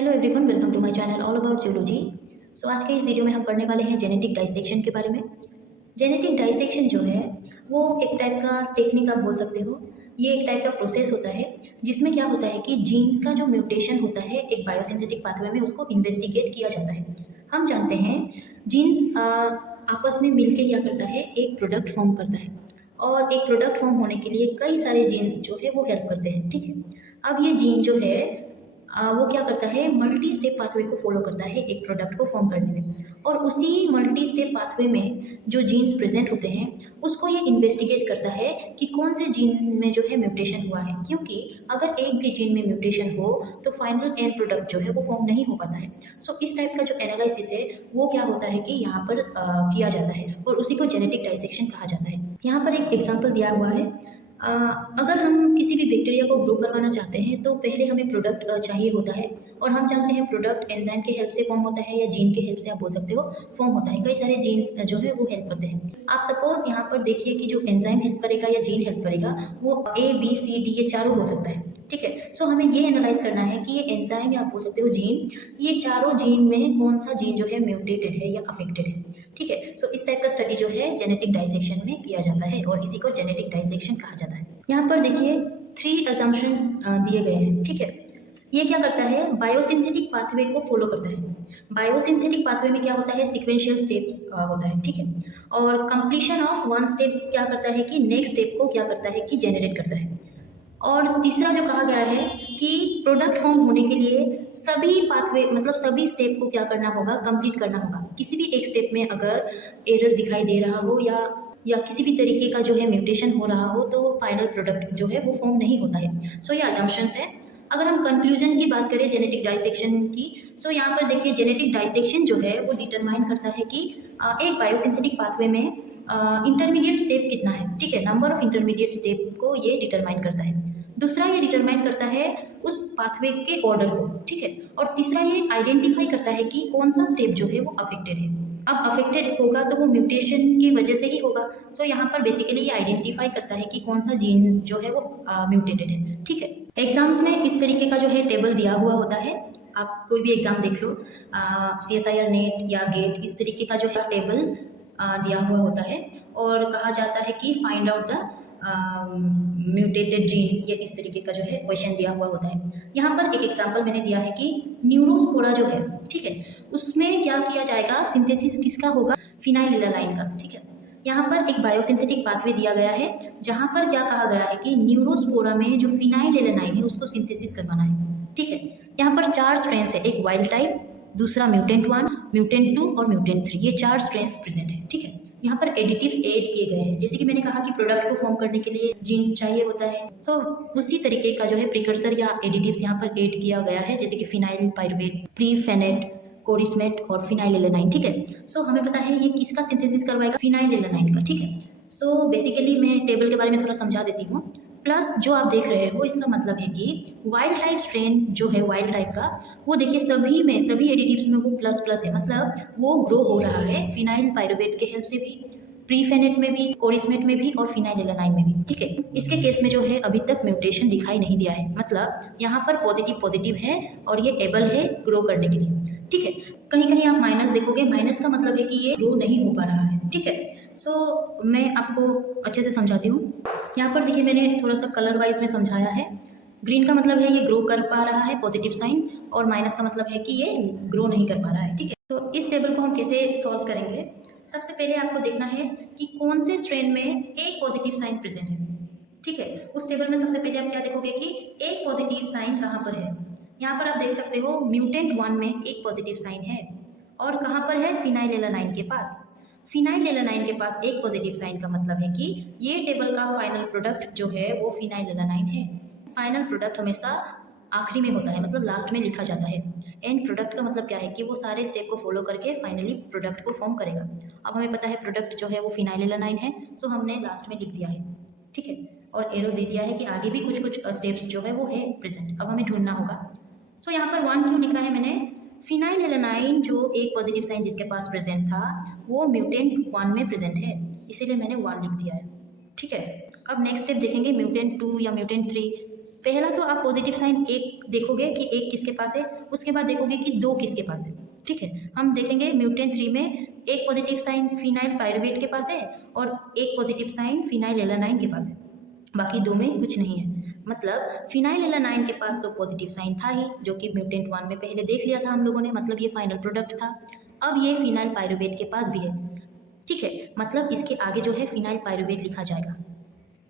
Hello everyone, welcome to my channel all about zoology. So आज के इस video में हम पढ़ने वाले हैं जेनेटिक डाइसेक्शन के बारे में। जेनेटिक डाइसेक्शन जो है वो एक टाइप का टेक्निक आप बोल सकते हो। ये एक टाइप का प्रोसेस होता है जिसमें क्या होता है कि जीन्स का जो म्यूटेशन होता है एक बायोसिंथेटिक पाथवे में उसको इन्वेस्टिगेट किया जाता है। हम जानते हैं जीन्स आपस में मिलके क्या करता है, एक प्रोडक्ट फॉर्म करता है और एक प्रोडक्ट फॉर्म होने के लिए कई सारे जीन्स जो है वो हेल्प करते हैं। ठीक है, अब ये जीन जो है वो क्या करता है, मल्टी स्टेप पाथवे को फॉलो करता है एक प्रोडक्ट को फॉर्म करने में, और उसी मल्टी स्टेप पाथवे में जो जीन्स प्रेजेंट होते हैं उसको ये इन्वेस्टिगेट करता है कि कौन से जीन में जो है म्यूटेशन हुआ है, क्योंकि अगर एक भी जीन में म्यूटेशन हो तो फाइनल एंड प्रोडक्ट जो है वो फॉर्म नहीं हो पाता है। सो इस टाइप का जो एनालिसिस है वो क्या होता है कि यहाँ पर किया जाता है और उसी को जेनेटिक डाइसेक्शन कहा जाता है। यहाँ पर एक एग्जाम्पल दिया हुआ है। अगर हम किसी भी बैक्टीरिया को ग्रो करवाना चाहते हैं तो पहले हमें प्रोडक्ट चाहिए होता है, और हम जानते हैं प्रोडक्ट एंजाइम के हेल्प से फॉर्म होता है या जीन के हेल्प से आप बोल सकते हो फॉर्म होता है। कई सारे जीन्स जो है वो हेल्प करते हैं। आप सपोज यहाँ पर देखिए कि जो एंजाइम हेल्प करेगा या जीन हेल्प करेगा वो A B C D ये चारों हो सकता है। ठीक है, सो हमें ये एनालाइज करना है कि ये एंजाइम या आप बोल सकते हो जीन, ये चारों जीन में कौन सा जीन जो है म्यूटेटेड है या अफेक्टेड है। ठीक है, सो इस टाइप का स्टडी जो है जेनेटिक डाइसेक्शन में किया जाता है और इसी को जेनेटिक डाइसेक्शन कहा जाता है। यहाँ पर देखिए 3 अजम्पशंस दिए गए हैं। ठीक है, ये क्या करता है, बायोसिंथेटिक पाथवे को फॉलो करता है। बायोसिंथेटिक पाथवे में क्या होता है, सीक्वेंशियल स्टेप्स होता है। ठीक है, और कंप्लीशन ऑफ वन स्टेप क्या करता है कि नेक्स्ट स्टेप को क्या करता है कि जेनरेट करता है। और तीसरा जो कहा गया है कि प्रोडक्ट फॉर्म होने के लिए सभी पाथवे मतलब सभी स्टेप को क्या करना होगा, कंप्लीट करना होगा। किसी भी एक स्टेप में अगर एरर दिखाई दे रहा हो या किसी भी तरीके का जो है म्यूटेशन हो रहा हो तो फाइनल प्रोडक्ट जो है वो फॉर्म नहीं होता है। सो ये अजम्पशंस है। अगर हम कंक्लूजन की बात करें जेनेटिक डाइसेक्शन की, सो यहाँ पर देखिए जेनेटिक डाइसेक्शन जो है वो डिटरमाइन करता है कि एक बायोसिंथेटिक पाथवे में इंटरमीडिएट स्टेप कितना है। ठीक है, नंबर ऑफ इंटरमीडिएट स्टेप को ये डिटरमाइन करता है। दूसरा ये डिटरमाइन करता है उस पाथवे के ऑर्डर को। ठीक है, और तीसरा ये आइडेंटिफाई करता है कि कौन सा स्टेप जो है वो अफेक्टेड है। अब अफेक्टेड होगा तो वो म्यूटेशन की वजह से ही होगा। सो यहाँ पर बेसिकली ये आइडेंटिफाई करता है कि कौन सा जीन जो है वो म्यूटेटेड है। ठीक है, एग्जाम्स में इस तरीके का जो है टेबल दिया हुआ होता है। आप कोई भी एग्जाम देख लो, CSIR नेट या गेट, इस तरीके का जो है टेबल दिया हुआ होता है और कहा जाता है कि find out the mutated gene, ये इस तरीके का जो है क्वेश्चन दिया हुआ होता है। यहाँ पर एक एग्जांपल मैंने दिया है कि न्यूरोस्पोरा जो है, ठीक है, उसमें क्या किया जाएगा, सिंथेसिस किसका होगा, फिनाइलएलानाइन का। ठीक है, यहाँ पर एक बायोसिंथेटिक पाथवे दिया गया है जहाँ पर क्या कहा गया है कि न्यूरोस्पोरा में जो फिनाइलएलानाइन है उसको सिंथेसिस करवाना है। ठीक है, यहाँ पर 4 स्ट्रेन्स है, एक वाइल्ड टाइप, दूसरा म्यूटेंट 1, म्यूटेंट 2 और म्यूटेंट 3, ये 4 स्ट्रेन्स प्रेजेंट है। ठीक है, यहाँ पर एडिटिव्स ऐड किए गए हैं। जैसे कि मैंने कहा कि प्रोडक्ट को फॉर्म करने के लिए जीन्स चाहिए होता है, सो उसी तरीके का जो है प्रिकर्सर या एडिटिव्स यहाँ पर ऐड किया गया है, जैसे कि फिनाइल पाइरुवेट, प्रीफेनेट, कोरिस्मेट और फिनाइलएलानाइन। ठीक है, सो हमें पता है ये किसका सिंथेसिस करवाएगा, फिनाइलएलानाइन का। ठीक है, सो बेसिकली मैं टेबल के बारे में थोड़ा समझा देती हूँ। प्लस जो आप देख रहे हो इसका मतलब है कि वाइल्ड टाइप स्ट्रेन जो है वाइल्ड टाइप का, वो देखिए सभी में, सभी एडिटिव्स में वो प्लस प्लस है, मतलब वो ग्रो हो रहा है फिनाइल पाइरुवेट के हेल्प से भी, प्रीफेनेट में भी, कोरिस्मेट में भी और फिनाइलएलानाइन में भी। ठीक है, इसके केस में जो है अभी तक म्यूटेशन दिखाई नहीं दिया है, मतलब यहाँ पर पॉजिटिव है और ये एबल है ग्रो करने के लिए। ठीक है, कहीं कहीं आप माइनस देखोगे, माइनस का मतलब है कि ये ग्रो नहीं हो पा रहा है। ठीक है, सो मैं आपको अच्छे से समझाती हूँ। यहाँ पर देखिए मैंने थोड़ा सा कलर वाइज में समझाया है। ग्रीन का मतलब है ये ग्रो कर पा रहा है, पॉजिटिव साइन, और माइनस का मतलब है कि ये ग्रो नहीं कर पा रहा है। ठीक है, तो इस टेबल को हम कैसे सॉल्व करेंगे, सबसे पहले आपको देखना है कि कौन से स्ट्रेन में एक पॉजिटिव साइन प्रेजेंट है। ठीक है, उस टेबल में सबसे पहले आप क्या देखोगे कि एक पॉजिटिव साइन कहाँ पर है। यहाँ पर आप देख सकते हो म्यूटेंट 1 में एक पॉजिटिव साइन है, और कहाँ पर है, फिनाइलएलानाइन के पास। फिनाइलएलानाइन के पास एक पॉजिटिव साइन का मतलब है कि ये टेबल का फाइनल प्रोडक्ट जो है वो फिनाइलएलानाइन है। फाइनल प्रोडक्ट हमेशा आखिरी में होता है, मतलब लास्ट में लिखा जाता है। एंड प्रोडक्ट का मतलब क्या है कि वो सारे स्टेप को फॉलो करके फाइनली प्रोडक्ट को फॉर्म करेगा। अब हमें पता है प्रोडक्ट जो है वो फिनाइलएलानाइन है, सो हमने लास्ट में लिख दिया है। ठीक है, और एरो दे दिया है कि आगे भी कुछ कुछ स्टेप्स जो है वो है प्रेजेंट, अब हमें ढूंढना होगा। सो यहाँ पर 1 क्यों लिखा है मैंने, फिनाइलएलानाइन जो एक पॉजिटिव साइन जिसके पास प्रेजेंट था वो म्यूटेंट 1 में प्रेजेंट है, इसीलिए मैंने 1 लिख दिया है। ठीक है, अब नेक्स्ट स्टेप देखेंगे म्यूटेंट 2 या म्यूटेंट 3। पहला तो आप पॉजिटिव साइन एक देखोगे कि एक किसके पास है, उसके बाद देखोगे कि दो किसके पास है। ठीक है, हम देखेंगे म्यूटेंट 3 में एक पॉजिटिव साइन फिनाइल पायरुवेट के पास है और एक पॉजिटिव साइन फिनाइल एलानाइन के पास है, बाकी दो में कुछ नहीं है। मतलब फिनाइल एलानाइन के पास तो पॉजिटिव साइन था ही, जो कि म्यूटेंट 1 में पहले देख लिया था हम लोगों ने, मतलब ये फाइनल प्रोडक्ट था। अब ये फिनाइल पायरुवेट के पास भी है। ठीक है, मतलब इसके आगे जो है फिनाइल पायरुवेट लिखा जाएगा।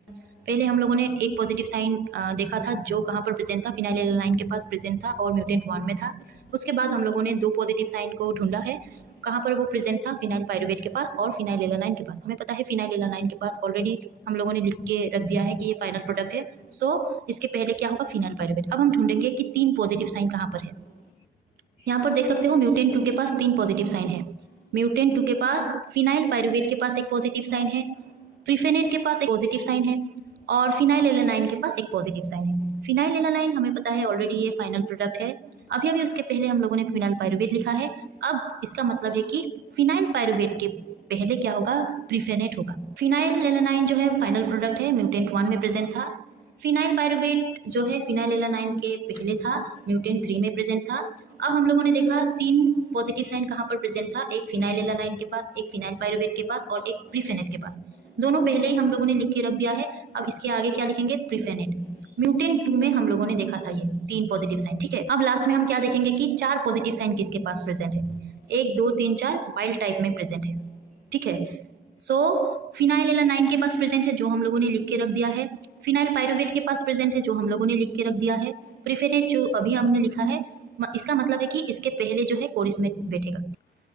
पहले हम लोगों ने एक पॉजिटिव साइन देखा था जो कहाँ पर प्रेजेंट था, फिनाइल एलानाइन के पास प्रेजेंट था और म्यूटेंट 1 में था। उसके बाद हम लोगों ने दो पॉजिटिव साइन को ढूंढा है, कहाँ पर वो प्रेजेंट था, फिनाइल पायरुवेट के पास और फिनाइल एलानाइन के पास। हमें पता है फिनाइल एलानाइन के पास ऑलरेडी हम लोगों ने लिख के रख दिया है कि ये फाइनल प्रोडक्ट है। सो इसके पहले क्या होगा, फिनाइल पायरुवेट। अब हम ढूंढेंगे कि तीन पॉजिटिव साइन कहाँ पर है। यहाँ पर देख सकते हो म्यूटेंट 2 के पास तीन पॉजिटिव साइन है। म्यूटेंट 2 के पास फिनाइल पायरुवेट के पास एक पॉजिटिव साइन है, प्रीफेनेट के पास एक पॉजिटिव साइन है और फिनाइल एलानाइन के पास एक पॉजिटिव साइन है। फिनाइल एलानाइन हमें पता है ऑलरेडी ये फाइनल प्रोडक्ट है। अभी उसके पहले हम लोगों ने फिनाइल पायरुवेट लिखा है। अब इसका मतलब है कि फिनाइल पायरुवेट के पहले क्या होगा, प्रीफेनेट होगा। फिनाइल एलानाइन जो है फाइनल प्रोडक्ट है, म्यूटेंट 1 में प्रेजेंट था। फिनाइल पायरुवेट जो है फिनाइल एलानाइन के पहले था, म्यूटेंट 3 में प्रेजेंट था। अब हम लोगों ने देखा तीन पॉजिटिव साइन कहाँ पर प्रेजेंट था, एक फिनाइल एलानाइन के पास, एक फिनाइल पायरुवेट के पास और एक प्रीफेनेट के पास। दोनों पहले ही हम लोगों ने लिख के रख दिया है। अब इसके आगे क्या लिखेंगे, प्रीफेनेट। म्यूटेंट 2 में हम लोगों ने देखा था ये तीन पॉजिटिव साइन। ठीक है, अब लास्ट में हम क्या देखेंगे कि चार पॉजिटिव साइन किसके पास प्रेजेंट है, 1 2 3 4 वाइल्ड टाइप में प्रेजेंट है। ठीक है, सो फिनाइल एलानाइन के पास प्रेजेंट है जो हम लोगों ने लिख के रख दिया है, फिनाइल पायरुवेट के पास प्रेजेंट है जो हम लोगों ने लिख के रख दिया है, प्रीफेनेट जो अभी हमने लिखा है। इसका मतलब है कि इसके पहले जो है कोरिस्मेट बैठेगा,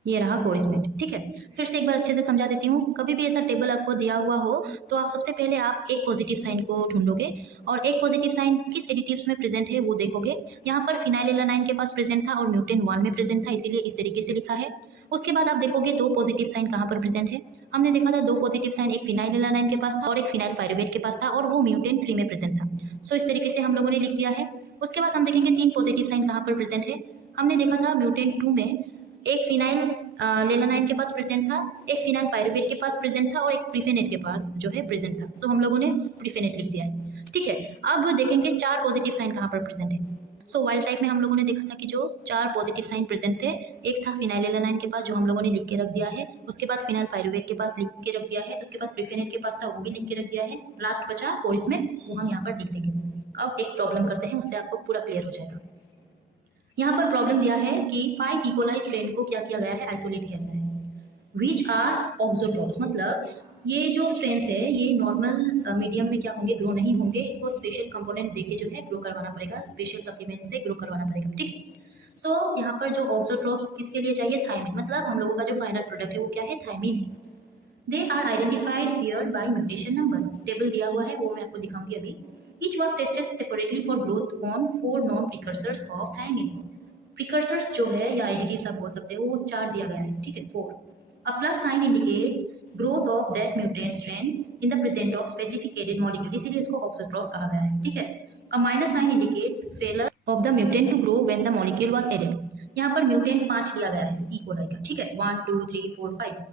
ये रहा कोरिस्मेट। ठीक है, फिर से एक बार अच्छे से समझा देती हूँ। कभी भी ऐसा टेबल आपको दिया हुआ हो तो आप सबसे पहले आप एक पॉजिटिव साइन को ढूंढोगे और एक पॉजिटिव साइन किस एडिटिव्स में प्रेजेंट है वो देखोगे। यहाँ पर फिनाइल एलानाइन के पास प्रेजेंट था और म्यूटेंट 1 में प्रेजेंट था, इसीलिए इस तरीके से लिखा है। उसके बाद आप देखोगे दो पॉजिटिव साइन कहाँ पर प्रेजेंट है। हमने देखा था दो पॉजिटिव साइन एक फिनाइल एलानाइन के पास था और एक फिनाइल पायरुवेट के पास था और वो म्यूटेंट 3 में प्रेजेंट था। सो इस तरीके से हम लोगों ने लिख दिया है। उसके बाद हम देखेंगे तीन पॉजिटिव साइन कहाँ पर प्रेजेंट है। हमने देखा था म्यूटेंट 2 में एक फिनाइल एलानाइन के पास प्रेजेंट था, एक फिनाइल पायरुवेट के पास प्रेजेंट था और एक प्रीफेनेट के पास जो है प्रेजेंट था। तो हम लोगों ने प्रीफेनेट लिख दिया है। ठीक है, अब देखेंगे चार पॉजिटिव साइन कहाँ पर प्रेजेंट है। सो वाइल्ड टाइप में हम लोगों ने देखा था कि जो चार पॉजिटिव साइन प्रेजेंट थे, एक था फिनाइल एलानाइन के पास जो हम लोगों ने लिख के रख दिया है, उसके बाद फिनाइल पायरुवेट के पास लिख के रख दिया है, उसके बाद प्रीफेनेट के पास था वो भी लिख के रख दिया है, लास्ट बचा कोरिस्मेट, वो हम यहाँ पर लिख देंगे। अब एक प्रॉब्लम करते हैं, उससे आपको पूरा क्लियर हो जाएगा। यहाँ पर प्रॉब्लम दिया है कि 5 इकोलाई स्ट्रेन को क्या किया गया है, आइसोलेट किया गया है। विच आर ऑक्सोट्रोप्स, मतलब ये जो स्ट्रेन्स है ये नॉर्मल मीडियम में क्या होंगे, ग्रो नहीं होंगे, इसको स्पेशल कंपोनेंट देके जो है ग्रो करवाना पड़ेगा, स्पेशल सप्लीमेंट से ग्रो करवाना पड़ेगा। ठीक, सो यहाँ पर जो ऑक्सोट्रोप्स किसके लिए चाहिए, थायमिन, मतलब हम लोगों का जो फाइनल प्रोडक्ट है वो क्या है, थायमिन है। They are identified here by mutation number, table दिया हुआ है वो मैं आपको दिखाऊंगी अभी। Each was tested separately for growth on 4 known precursors of thiamine. Precursors जो है या एडिटिव्स आप बोल सकते हो वो 4 दिया गया है। ठीक है, 4। A plus sign indicates growth of that mutant strain in the presence of specific added molecule, इसीलिए इसको ऑक्सोट्रोफ कहा गया है। ठीक है, A minus sign indicates failure of the mutant to grow when the molecule was added. यहाँ पर mutant 5 लिया गया है ई कोलाई का। ठीक है, 1 2 3 4 5,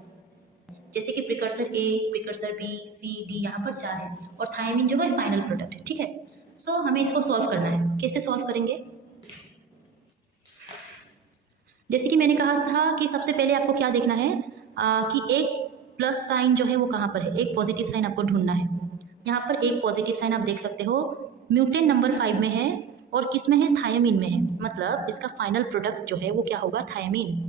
जैसे कि प्रिकर्सर ए, प्रिकर्सर बी, सी, डी, यहाँ पर 4 है और थायमिन जो है फाइनल प्रोडक्ट है। ठीक है, सो हमें इसको सॉल्व करना है। कैसे सॉल्व करेंगे, जैसे कि मैंने कहा था कि सबसे पहले आपको क्या देखना है कि एक प्लस साइन जो है वो कहाँ पर है, एक पॉजिटिव साइन आपको ढूंढना है। यहाँ पर एक पॉजिटिव साइन आप देख सकते हो म्यूटेंट नंबर 5 में है और किस में है, थायमिन में है, मतलब इसका फाइनल प्रोडक्ट जो है वो क्या होगा, थायमिन।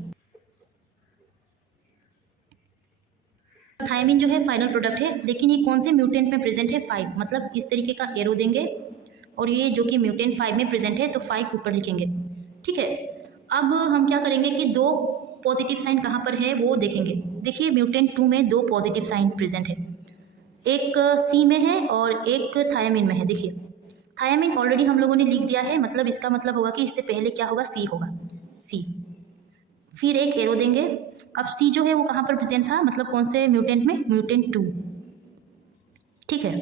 थायमिन जो है फाइनल प्रोडक्ट है, लेकिन ये कौन से म्यूटेंट में प्रेजेंट है, 5, मतलब इस तरीके का एरो देंगे और ये जो कि म्यूटेंट 5 में प्रेजेंट है तो 5 ऊपर लिखेंगे। ठीक है, अब हम क्या करेंगे कि दो पॉजिटिव साइन कहाँ पर है वो देखेंगे। देखिए म्यूटेंट 2 में दो पॉजिटिव साइन प्रेजेंट है, एक सी में है और एक थायमिन में है। देखिए थायमिन ऑलरेडी हम लोगों ने लिख दिया है, मतलब इसका मतलब होगा कि इससे पहले क्या होगा, सी होगा, सी। फिर एक एरो देंगे। अब सी जो है वो कहाँ पर प्रेजेंट था, मतलब कौन से म्यूटेंट में, म्यूटेंट 2। ठीक है,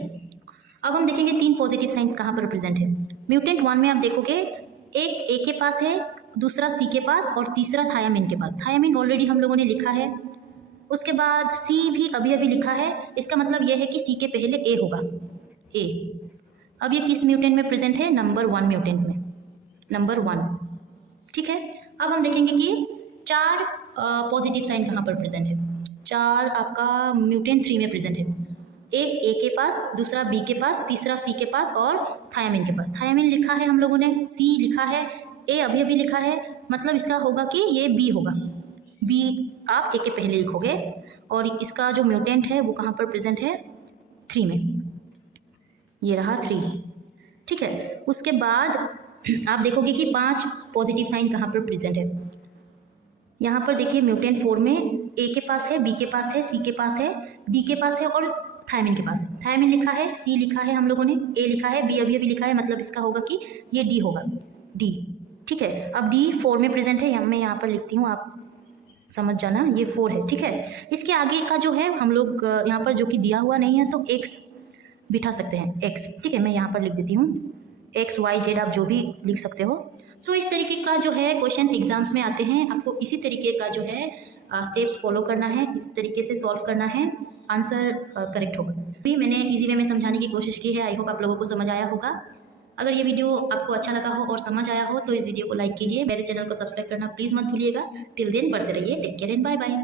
अब हम देखेंगे तीन पॉजिटिव साइन कहाँ पर प्रेजेंट है। म्यूटेंट 1 में आप देखोगे एक ए के पास है, दूसरा सी के पास और तीसरा थायमिन के पास। थायमिन ऑलरेडी हम लोगों ने लिखा है, उसके बाद सी भी अभी अभी लिखा है, इसका मतलब यह है कि सी के पहले ए होगा, ए। अब ये किस म्यूटेंट में प्रेजेंट है? नंबर 1 म्यूटेंट में, नंबर 1। ठीक है, अब हम देखेंगे कि 4 पॉजिटिव साइन कहाँ पर प्रेजेंट है। 4 आपका म्यूटेंट 3 में प्रेजेंट है। एक ए के पास, दूसरा बी के पास, तीसरा सी के पास और थायामिन के पास। थायामिन लिखा है हम लोगों ने, सी लिखा है, ए अभी अभी लिखा है, मतलब इसका होगा कि ये बी होगा। बी आप ए के पहले लिखोगे और इसका जो म्यूटेंट है वो कहाँ पर प्रेजेंट है? 3 में। ये रहा 3। ठीक है, उसके बाद आप देखोगे कि 5 पॉजिटिव साइन कहाँ पर प्रेजेंट है। यहाँ पर देखिए म्यूटेंट 4 में ए के पास है, बी के पास है, सी के पास है, डी के पास है और थायमिन के पास है। थायमिन लिखा है, सी लिखा है हम लोगों ने, ए लिखा है, बी अभी अभी लिखा है, मतलब इसका होगा कि ये डी होगा, डी। ठीक है, अब डी 4 में प्रेजेंट है, मैं यहाँ पर लिखती हूँ, आप समझ जाना, ये 4 है। ठीक है, इसके आगे का जो है हम लोग यहाँ पर जो कि दिया हुआ नहीं है तो एक्स बिठा सकते हैं, एक्स। ठीक है, मैं यहाँ पर लिख देती हूँ एक्स वाई जेड, आप जो भी लिख सकते हो। सो इस तरीके का जो है क्वेश्चन एग्जाम्स में आते हैं, आपको इसी तरीके का जो है स्टेप्स फॉलो करना है, इस तरीके से सॉल्व करना है, आंसर करेक्ट होगा। भी मैंने इजी वे में समझाने की कोशिश की है, आई होप आप लोगों को समझ आया होगा। अगर ये वीडियो आपको अच्छा लगा हो और समझ आया हो तो इस वीडियो को लाइक कीजिए, मेरे चैनल को सब्सक्राइब करना प्लीज़ मत भूलिएगा। टिल देन पढ़ते रहिए, take care and bye bye.